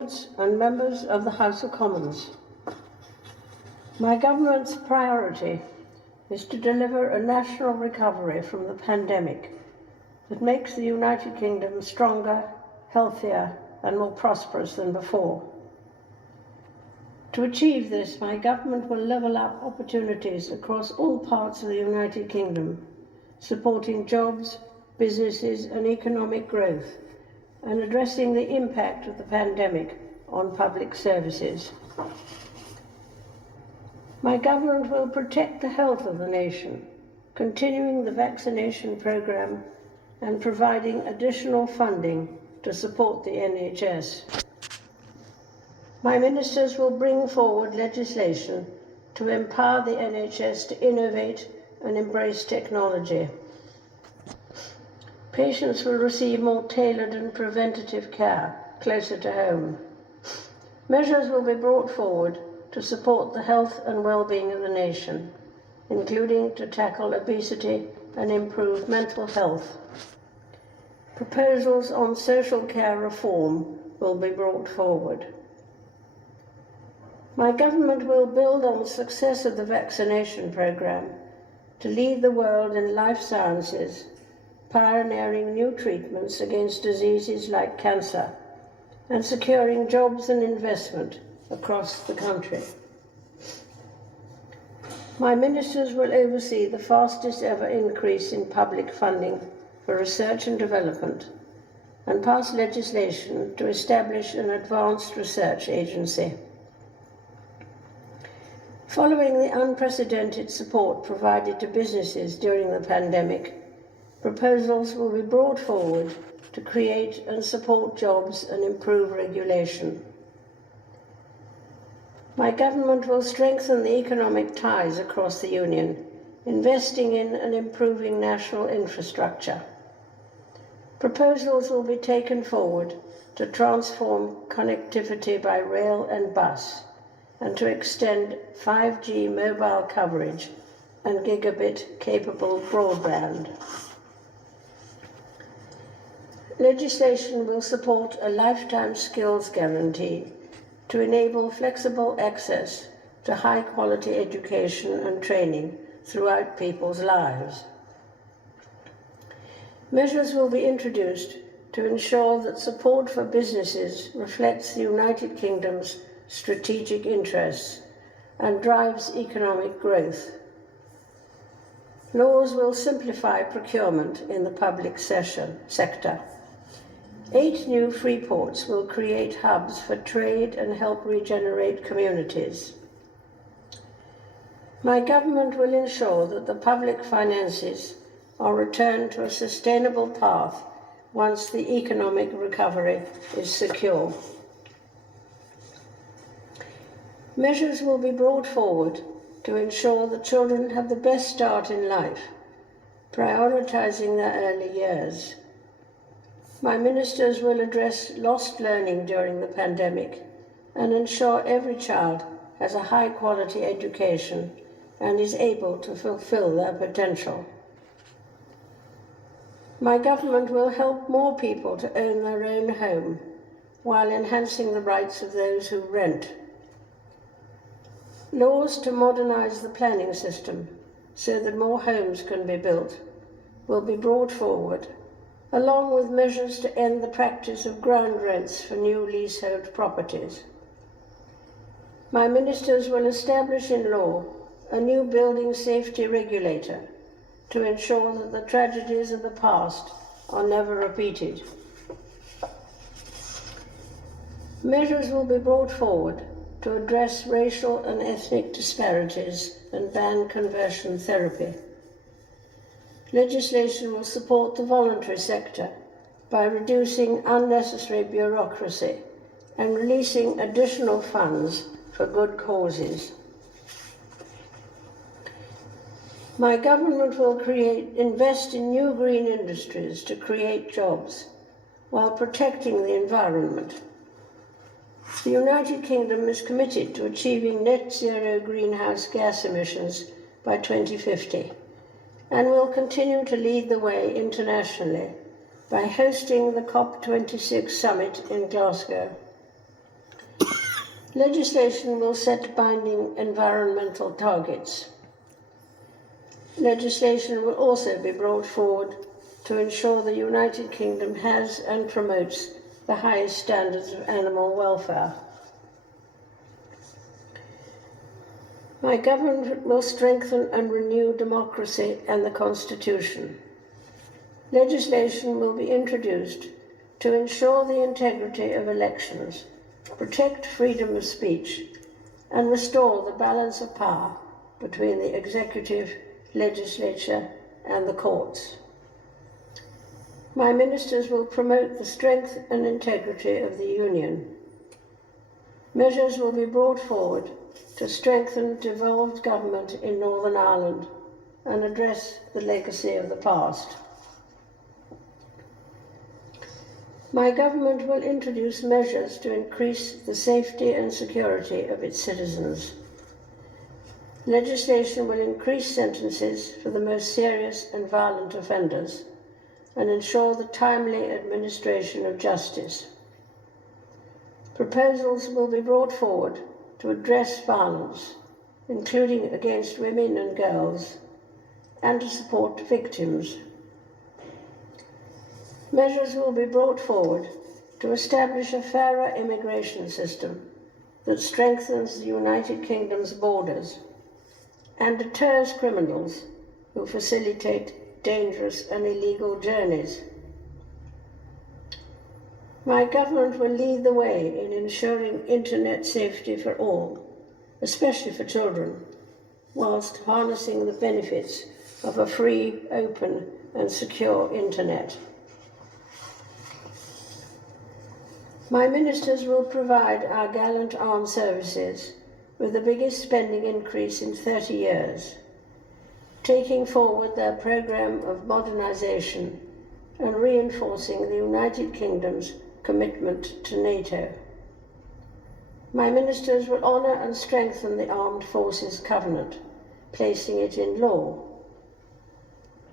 And members of the House of Commons. My government's priority is to deliver a national recovery from the pandemic that makes the United Kingdom stronger, healthier, and more prosperous than before. To achieve this, my government will level up opportunities across all parts of the United Kingdom, supporting jobs, businesses, and economic growth, and addressing the impact of the pandemic on public services. My government will protect the health of the nation, continuing the vaccination programme and providing additional funding to support the NHS. My ministers will bring forward legislation to empower the NHS to innovate and embrace technology. Patients will receive more tailored and preventative care closer to home. Measures will be brought forward to support the health and well-being of the nation, including to tackle obesity and improve mental health. Proposals on social care reform will be brought forward. My government will build on the success of the vaccination programme to lead the world in life sciences, pioneering new treatments against diseases like cancer, and securing jobs and investment across the country. My ministers will oversee the fastest ever increase in public funding for research and development and pass legislation to establish an advanced research agency. Following the unprecedented support provided to businesses during the pandemic, proposals will be brought forward to create and support jobs and improve regulation. My government will strengthen the economic ties across the Union, investing in and improving national infrastructure. Proposals will be taken forward to transform connectivity by rail and bus and to extend 5G mobile coverage and gigabit-capable broadband. Legislation will support a lifetime skills guarantee to enable flexible access to high-quality education and training throughout people's lives. Measures will be introduced to ensure that support for businesses reflects the United Kingdom's strategic interests and drives economic growth. Laws will simplify procurement in the public sector. 8 new free ports will create hubs for trade and help regenerate communities. My government will ensure that the public finances are returned to a sustainable path once the economic recovery is secure. Measures will be brought forward to ensure that children have the best start in life, prioritizing their early years. My ministers will address lost learning during the pandemic and ensure every child has a high-quality education and is able to fulfill their potential. My government will help more people to own their own home while enhancing the rights of those who rent. Laws to modernize the planning system so that more homes can be built will be brought forward, along with measures to end the practice of ground rents for new leasehold properties. My ministers will establish in law a new building safety regulator to ensure that the tragedies of the past are never repeated. Measures will be brought forward to address racial and ethnic disparities and ban conversion therapy. Legislation will support the voluntary sector by reducing unnecessary bureaucracy and releasing additional funds for good causes. My government will invest in new green industries to create jobs while protecting the environment. The United Kingdom is committed to achieving net zero greenhouse gas emissions by 2050 and will continue to lead the way internationally by hosting the COP26 summit in Glasgow. Legislation will set binding environmental targets. Legislation will also be brought forward to ensure the United Kingdom has and promotes the highest standards of animal welfare. My government will strengthen and renew democracy and the Constitution. Legislation will be introduced to ensure the integrity of elections, protect freedom of speech, and restore the balance of power between the executive, legislature, and the courts. My ministers will promote the strength and integrity of the Union. Measures will be brought forward to strengthen devolved government in Northern Ireland and address the legacy of the past. My government will introduce measures to increase the safety and security of its citizens. Legislation will increase sentences for the most serious and violent offenders and ensure the timely administration of justice. Proposals will be brought forward to address violence, including against women and girls, and to support victims. Measures will be brought forward to establish a fairer immigration system that strengthens the United Kingdom's borders and deters criminals who facilitate dangerous and illegal journeys. My government will lead the way in ensuring internet safety for all, especially for children, whilst harnessing the benefits of a free, open, and secure internet. My ministers will provide our gallant armed services with the biggest spending increase in 30 years, taking forward their programme of modernisation and reinforcing the United Kingdom's commitment to NATO. My ministers will honour and strengthen the Armed Forces Covenant, placing it in law.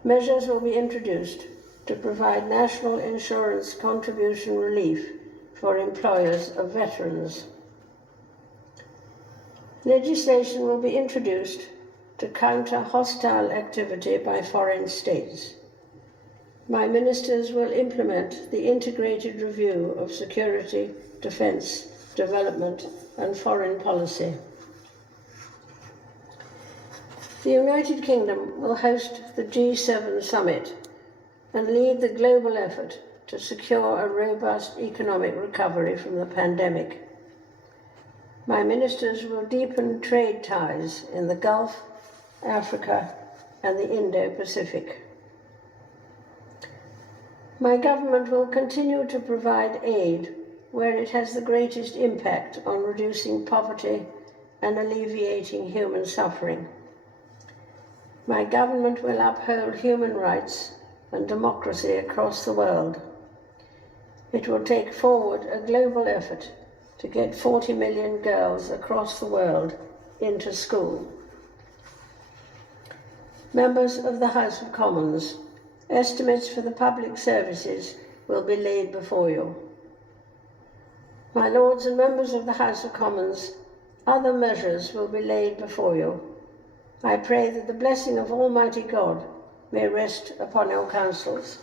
Measures will be introduced to provide national insurance contribution relief for employers of veterans. Legislation will be introduced to counter hostile activity by foreign states. My ministers will implement the integrated review of security, defence, development, and foreign policy. The United Kingdom will host the G7 summit and lead the global effort to secure a robust economic recovery from the pandemic. My ministers will deepen trade ties in the Gulf, Africa, and the Indo-Pacific. My government will continue to provide aid where it has the greatest impact on reducing poverty and alleviating human suffering. My government will uphold human rights and democracy across the world. It will take forward a global effort to get 40 million girls across the world into school. Members of the House of Commons, estimates for the public services will be laid before you. My Lords and members of the House of Commons, other measures will be laid before you. I pray that the blessing of Almighty God may rest upon your councils.